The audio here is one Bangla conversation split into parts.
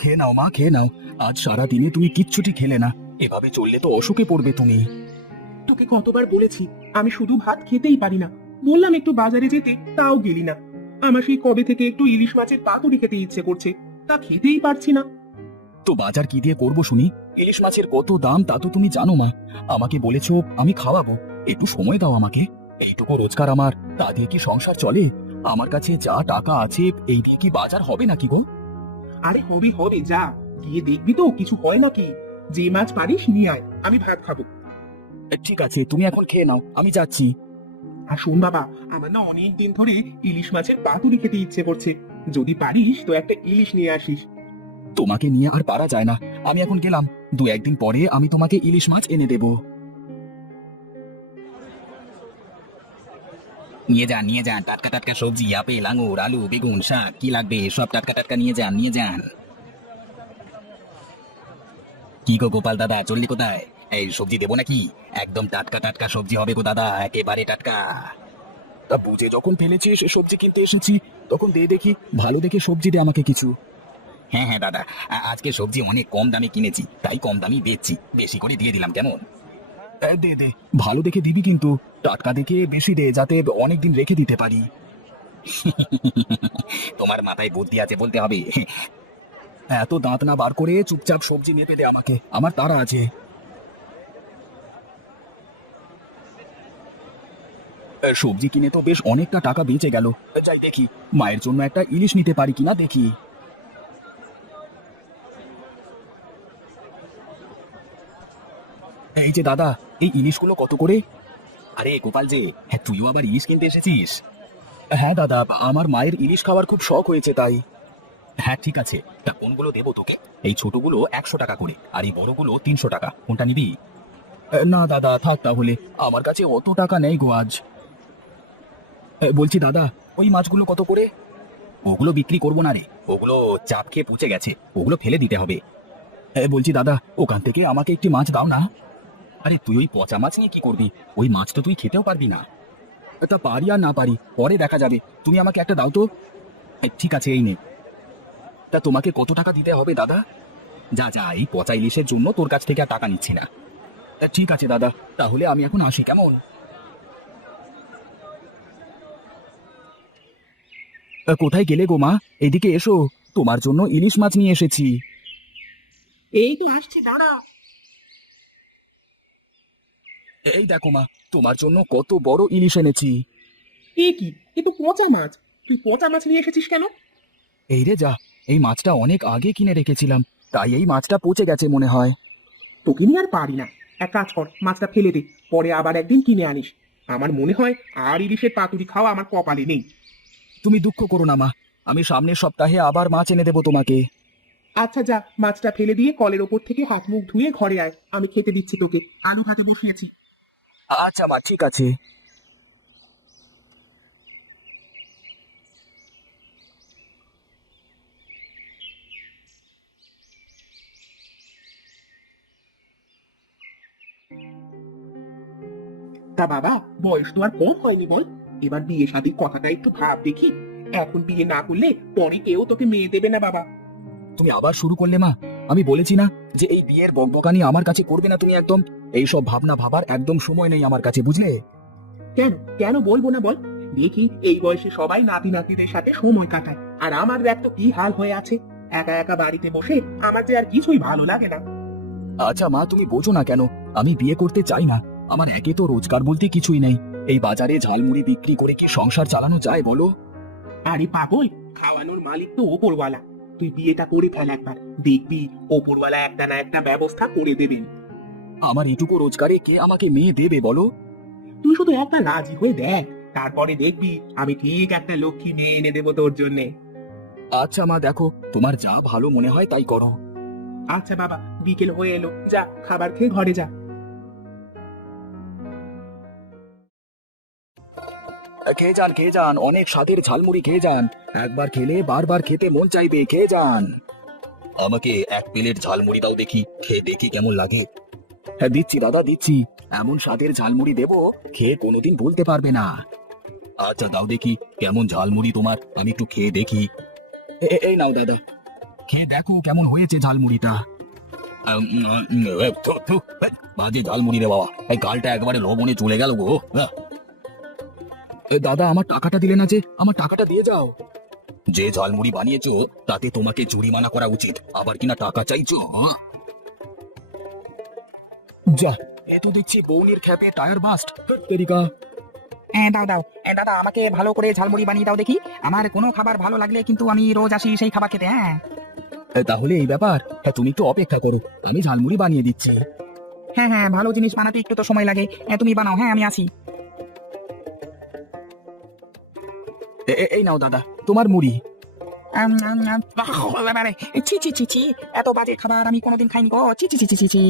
খেয়ে নাও মা, খেয়ে নাও। আজ সারা দিনে তুমি কিচ্ছুটি খেলে না। এভাবে চললে তো অসুখে পড়বে তুমি। তোকে কতবার বলেছি আমি শুধু ভাত খেতেই পারি না। বললাম একটু বাজারে যেতে, তাও গেলি না। আমার সেই কবে থেকে একটু ইলিশ মাছের পাতুরি খেতে ইচ্ছে করছে, তা খেতেই পারছি না। তো বাজার কি দিয়ে করবো শুনি? ইলিশ মাছের কত দাম তা তো তুমি জানো মা। আমাকে বলেছো আমি খাওয়াবো, একটু সময় দাও আমাকে। এইটুকু রোজগার আমার, তা দিয়ে কি সংসার চলে? আমার কাছে যা টাকা আছে এই দিয়ে কি বাজার হবে নাকি গো? আরে হবে হবে, যা গিয়ে দেখবি তো কিছু হয় নাকি। যে মাছ পারিস নিয়ে আয়, আমি ভাত খাবো। ঠিক আছে, তুমি এখন খেয়ে নাও, আমি যাচ্ছি। আর শোন বাবা, আমার না অনেক দিন ধরে ইলিশ মাছের পাতুরি খেতে ইচ্ছে করছে। যদি পারিস তো একটা ইলিশ নিয়ে আসিস। তোমাকে নিয়ে আর পারা যায় না। আমি এখন গেলাম, দু একদিন পরে আমি তোমাকে ইলিশ মাছ এনে দেবো। নিয়ে যান নিয়ে যান, টাটকা টাটকা সবজি, আপেল, আঙুর, আলু, বেগুন, শাক, কি লাগবে সব টাটকা টাটকা নিয়ে যান, নিয়ে যান। কি গো গোপাল দাদা, চললি কোথায়? এই সবজি দেবো নাকি? একদম টাটকা টাটকা সবজি হবে গো দাদা, একেবারে টাটকা। তা বুঝে যখন ফেলেছিস সবজি কিনতে এসেছি, তখন দে দেখি, ভালো দেখে সবজি দে আমাকে কিছু। হ্যাঁ হ্যাঁ দাদা, আজকে সবজি অনেক কম দামে কিনেছি, তাই কম দামই বেচছি, বেশি করে দিয়ে দিলাম, কেমন? দে দে, ভালো দেখে দিবি কিন্তু, টাটকা দেখে বেশি দে, যাতে অনেকদিন রেখে দিতে পারি। তোমার মাথায় বুদ্ধি আছে বলতে হবে। এত দাঁত না বার করে চুপচাপ সবজি মেপে দে আমাকে, আমার তাড়া আছে। সবজি কিনে তো বেশ অনেকটা টাকা বেঁচে গেল। যাই দেখি, মায়ের জন্য একটা ইলিশ নিতে পারি কিনা দেখি। এই যে দাদা, এই ইলিশগুলো কত করে? আরে গোপাল যে, হ্যাঁ তুইও আবার ইলিশ কিনতে এসেছিস? হ্যাঁ দাদা, আমার মায়ের ইলিশ খাওয়ার খুব শখ হয়েছে তাই। হ্যাঁ ঠিক আছে, তা কোনগুলো দেবো তোকে? এই ছোটগুলো 100 টাকা করে, আর এই বড়গুলো 300 টাকা, কোনটা নিবি? না দাদা থাক তাহলে, আমার কাছে অত টাকা নেই গো আজ। বলছি দাদা, ওই মাছগুলো কত করে? ওগুলো বিক্রি করবো না রে, ওগুলো চাপ খেয়ে পচে গেছে, ওগুলো ফেলে দিতে হবে। বলছি দাদা, ওখান থেকে আমাকে একটি মাছ দাও না। আরে তুই ওই পচা মাছ নিয়ে কি করবি? ওই মাছ তো তুই খেতেও পারবি না। তা পারি আর না পারি পরে দেখা যাবে, তুমি আমাকে একটা দাও তো। ঠিক আছে এই নে। তা তোমাকে কত টাকা দিতে হবে দাদা? যা যা, এই পচা ইলিশের জন্য তোর কাছ থেকে আর টাকা নিচ্ছি না। ঠিক আছে দাদা, তাহলে আমি এখন আসি, কেমন? কোথায় গেলে গো মা? এদিকে এসো, তোমার জন্য ইলিশ মাছ নিয়ে এসেছি। এই তো আসছি, দাঁড়া। এই দেখো মা, তোমার জন্য কত বড় ইলিশ এনেছি। এ কি, এ তো পচা মাছ। তুই পচা মাছ নিয়ে এসেছিস কেন? এই রে যা, এই মাছটা অনেক আগে কিনে রেখেছিলাম, তাই এই মাছটা পচে গেছে মনে হয়। তোকে নিয়ে আর পারি না। এক কাজ কর, মাছটা ফেলে দে, পরে আবার একদিন কিনে আনিস। আমার মনে হয় আর ইলিশের পাতুরি খাওয়া আমার কপালে নেই। তুমি দুঃখ করো না মা, আমি সামনের সপ্তাহে আবার মাছ এনে দেবো তোমাকে। আচ্ছা যা, মাছটা ফেলে দিয়ে কলের ওপর থেকে হাত মুখ ধুয়ে ঘরে আয়, আমি খেতে দিচ্ছি তোকে, আলু ভাতে বসিয়েছি। আচ্ছা মা, ঠিক আছে। তা বাবা, বয়স তো আর কম হয়নি বল। এবার বিয়ে শাদীর কথাটা একটু ভাব দেখি। এখন বিয়ে না করলে পরে কেউ তোকে মেয়ে দেবে না বাবা। তুমি আবার শুরু করলে মা। আমি বলেছি না যে এই বিয়ের বকবকানি আমার কাছে করবে না তুমি একদম। এইসব ভাবনা ভাবার একদম সময় নেই আমার কাছে, বুঝলে? কেন কেন বলবো না বল। দেখি এই বয়সে সবাই নাতি নাতিদের সাথে সময় কাটায়, আর আমার দেখ তো কি হাল হয়ে আছে। একা একা বাড়িতে বসে আমার যে আর কিছুই ভালো লাগে না। আচ্ছা মা, তুমি বোঝো না কেন, আমি বিয়ে করতে চাই না। আমার একে তো রোজগার বলতে কিছুই নেই, এই বাজারে ঝালমুড়ি বিক্রি করে কি সংসার চালানো যায় বলো? আরে পাগল, খাওয়ানোর মালিক তো ওপরওয়ালা। তুই বিয়েটা করে ফেল একবার, দেখবি ওপরওয়ালা একটা না একটা ব্যবস্থা করে দেবেন। আমার এটুকু রোজগারে কে আমাকে মেয়ে দেবে বলো? তুই শুধু একটা রাজি হয়ে দেখ, তারপরে দেখবি আমি ঠিক একটা লক্ষ্মী মেয়ে এনে দেবো তোর জন্যে। আচ্ছা মা, দেখো তোমার যা ভালো মনে হয় তাই করো। আচ্ছা বাবা, বিকেল হয়ে এলো, যা খাবার খেয়ে ঘরে যা। খেয়ে যান খেয়ে যান, অনেক স্বাদের ঝালমুড়ি খেয়ে যান। একবার খেলে বারবার খেতে মন চাইবে, খেয়ে যান। আমাকে এক প্লেট ঝালমুড়ি দাও দেখি, খেয়ে দেখি কেমন লাগে। হ্যাঁ দিচ্ছি দাদা দিচ্ছি, এমন স্বাদের ঝালমুড়ি দেবো খেয়ে কোনোদিন ভুলতে পারবে না। আচ্ছা দাও দেখি, কেমন ঝালমুড়ি তোমার, আমি একটু খেয়ে দেখি। এই নাও দাদা। খেয়ে দেখো কেমন হয়েছে ঝালমুড়িটা। বাজে ঝালমুড়ি রে বাবা, এই গালটা একবারে লবণে চলে গেল গো। দাদা আমার টাকাটা দিলে না যে, আমার টাকাটা দিয়ে যাও। যে ঝালমুড়ি বানিয়েছো তাতে তোমাকে জরিমানা করা উচিত, আবার কিনা টাকা চাইছো? যা, এ তো দেখছি বৌনির খ্যাপে টায়ার বাস্ট। তেরিকা। দাও দাও দাদা, আমাকে ভালো করে ঝালমুড়ি বানিয়ে দাও দেখি। আমার কোনো খাবার ভালো লাগলে কিন্তু আমি রোজ আসি সেই খাবার খেতে। হ্যাঁ তাহলে এই ব্যাপার, হ্যাঁ তুমি একটু অপেক্ষা করো, আমি ঝালমুড়ি বানিয়ে দিচ্ছি। হ্যাঁ হ্যাঁ, ভালো জিনিস বানাতে একটু তো সময় লাগে। তুমি বানাও, হ্যাঁ আমি আসি। এই নাও দাদা তোমার মুড়ি। বাবারে, ছি ছি ছি ছি, এত বাজে খাবার আমি কোনোদিন খাইনি গো। ছি ছি ছি ছি ছি ছি।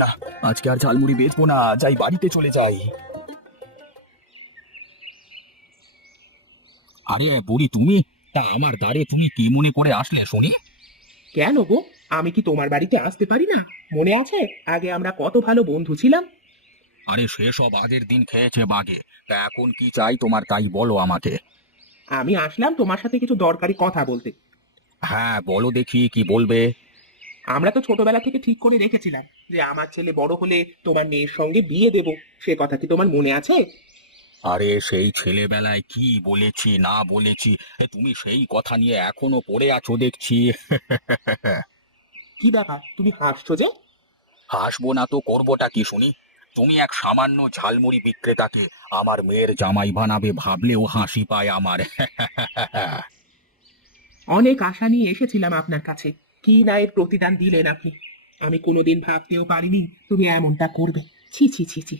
না, আজকে আর ঝালমুড়ি বেচবো না, যাই বাড়িতে চলে যাই। আরে বুড়ি তুমি, তা আমার দ্বারে তুমি কি মনে করে আসলে শুনি? কেন গো, আমি কি তোমার বাড়িতে আসতে পারি না? মনে আছে আগে আমরা কত ভালো বন্ধু ছিলাম? আরে সেসব আগের দিন খেয়েছে বাগে, তা এখন কি চাই তোমার তাই বলো আমাকে। আমি আসলাম তোমার সাথে কিছু দরকারি কথা বলতে। হ্যাঁ বলো দেখি কি বলবে। আমরা তো ছোটবেলা থেকে ঠিক করে রেখেছিলাম যে আমার ছেলে বড় হলে তোমার মেয়ের সঙ্গে বিয়ে দেব। সে কথা কি তোমার মনে আছে? আরে সেই ছেলেবেলায় কি বলেছি না বলেছি, তুমি সেই কথা নিয়ে এখনো পড়ে আছো দেখছি। কি ব্যাপার, তুমি হাসছো যে? হাসবো না তো করবোটা কি শুনি? তুমি এক সামান্য ঝালমুড়ি বিক্রেতাকে আমার মেয়ের জামাই বানাবে ভাবলেও হাসি পায় আমার। অনেক আশা নিয়ে এসেছিলাম আপনার কাছে, কি না এর প্রতিদান দিলেন আপনি। আমি কোনোদিন ভাবতেও পারিনি তুমি এমনটা করবে। ছি ছি ছি ছি।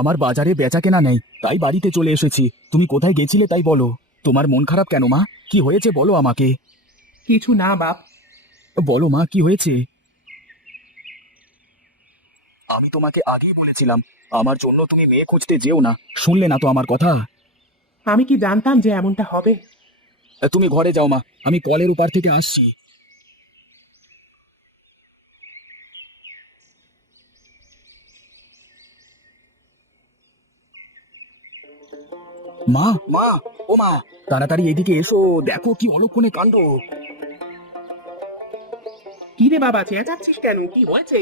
আমার বাজারে বেচা কেনা নেই, তাই বাড়িতে চলে এসেছি। তুমি কোথায় গেছিলে তাই বলো। তোমার মন খারাপ কেন মা? কি হয়েছে বলো আমাকে। কিছু না বাপ। বলো মা কি হয়েছে? আমি তোমাকে আগেই বলেছিলাম আমার জন্য তুমি মেয়ে খুঁজতে যেও না, শুনলে না তো আমার কথা। আমি কি জানতাম যে এমনটা হবে? তুমি ঘরে যাও মা, আমি কলের উপার থেকে আসছি। মা মা, ও মা, তাড়াতাড়ি এদিকে এসো, দেখো কি অলক্ষণে কাণ্ড। কি রে বাবা, চেঁচাচ্ছিস কেন? কি হয়েছে?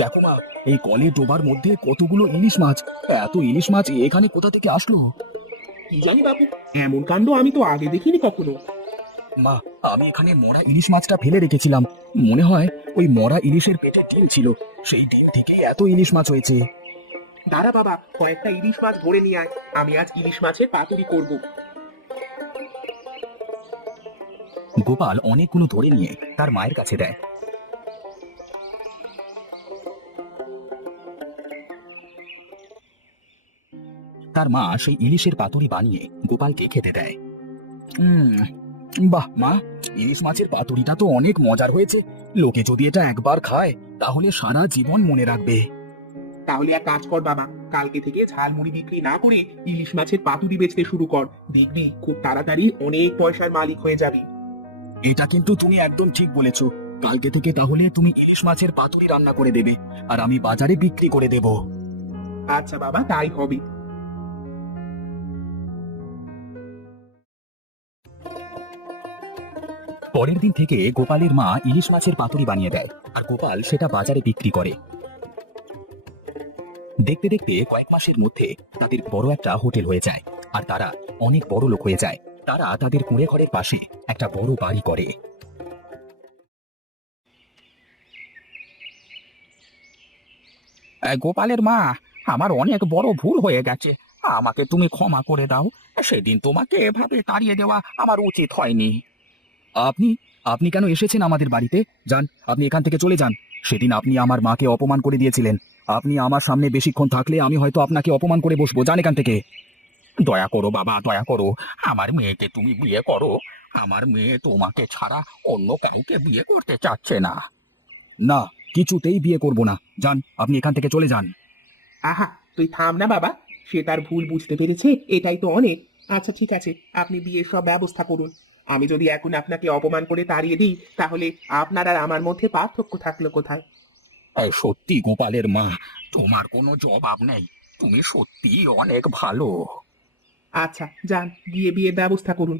দেখো মা, এই কলের ডোবার মধ্যে কতগুলো ইলিশ মাছ। এত ইলিশ মাছ এখানে কোথা থেকে আসলো? কি জানি বাবু, এমন কাণ্ড আমি তো আগে দেখিনি কখনো। মা, আমি এখানে মরা ইলিশ মাছটা ফেলে রেখেছিলাম। মনে হয় ওই মরা ইলিশের পেটে ডিম ছিল, সেই ডিম থেকেই এত ইলিশ মাছ হয়েছে। দাঁড়া বাবা, কয়েকটা ইলিশ মাছ ধরে নিয়ে আয়, আমি আজ ইলিশ মাছের পাতুরি করব। গোপাল অনেকগুলো ধরে নিয়ে তার মায়ের কাছে দেয়। তার মা সেই ইলিশের পাতুরি বানিয়ে গোপালকে খেতে দেয়। বাহ মা, ইলিশ মাছের পাতুরিটা তো অনেক মজার হয়েছে। লোকে যদি এটা একবার খায় তাহলে সারা জীবন মনে রাখবে। তাহলে এক কাজ কর বাবা, কালকে থেকে ঝালমুড়ি বিক্রি না করে ইলিশ মাছের পাতুরি বেচতে শুরু কর। দেখবি খুব তাড়াতাড়ি অনেক পয়সার মালিক হয়ে যাবি। এটা কিন্তু তুমি একদম ঠিক বলেছো। কালকে থেকে তাহলে তুমি ইলিশ মাছের পাতুরি রান্না করে দেবে, আর আমি বাজারে বিক্রি করে দেব। আচ্ছা বাবা, তাই হবে। পরের দিন থেকে গোপালের মা ইলিশ মাছের পাতুরি বানিয়ে দেয়, আর গোপাল সেটা বাজারে বিক্রি করে। দেখতে দেখতে কয়েক মাসের মধ্যে তাদের বড় একটা হোটেল হয়ে যায়, আর তারা অনেক বড় লোক হয়ে যায়। তারা তাদের কুঁড়ে ঘরের পাশে একটা বড় বাড়ি করে। গোপালের মা, আমার অনেক বড় ভুল হয়ে গেছে, আমাকে তুমি ক্ষমা করে দাও। সেদিন তোমাকে এভাবে তাড়িয়ে দেওয়া আমার উচিত হয়নি। আপনি আপনি কেন এসেছেন আমাদের বাড়িতে? যান, আপনি এখান থেকে চলে যান। সেদিন আপনি আমার মাকে অপমান করে দিয়েছিলেন। আপনি আমার সামনে বেশিক্ষণ থাকলে আমি হয়তো আপনাকে অপমান করে বসবো। যান এখান থেকে। দয়া করো বাবা, দয়া করো, আমার মেয়েকে তুমি বিয়ে করো। আমার মেয়ে তোমাকে ছাড়া অন্য কাউকে বিয়ে করতে চাচ্ছে না। না, কিছুতেই বিয়ে করব না। যান, আপনি এখান থেকে চলে যান। আহা, তুই থাম না বাবা, সে তার ভুল বুঝতে পেরেছে, এটাই তো অনেক। আচ্ছা ঠিক আছে, আপনি বিয়ের সব ব্যবস্থা করুন। আমি যদি এখন আপনাকে অপমান করে তাড়িয়ে দিই, তাহলে আপনার আর আমার মধ্যে পার্থক্য থাকলো কোথায়? সত্যি গোপালের মা, তোমার কোনো জবাব নেই। তুমি সত্যি অনেক ভালো। আচ্ছা যান, গিয়ে বিয়ের ব্যবস্থা করুন।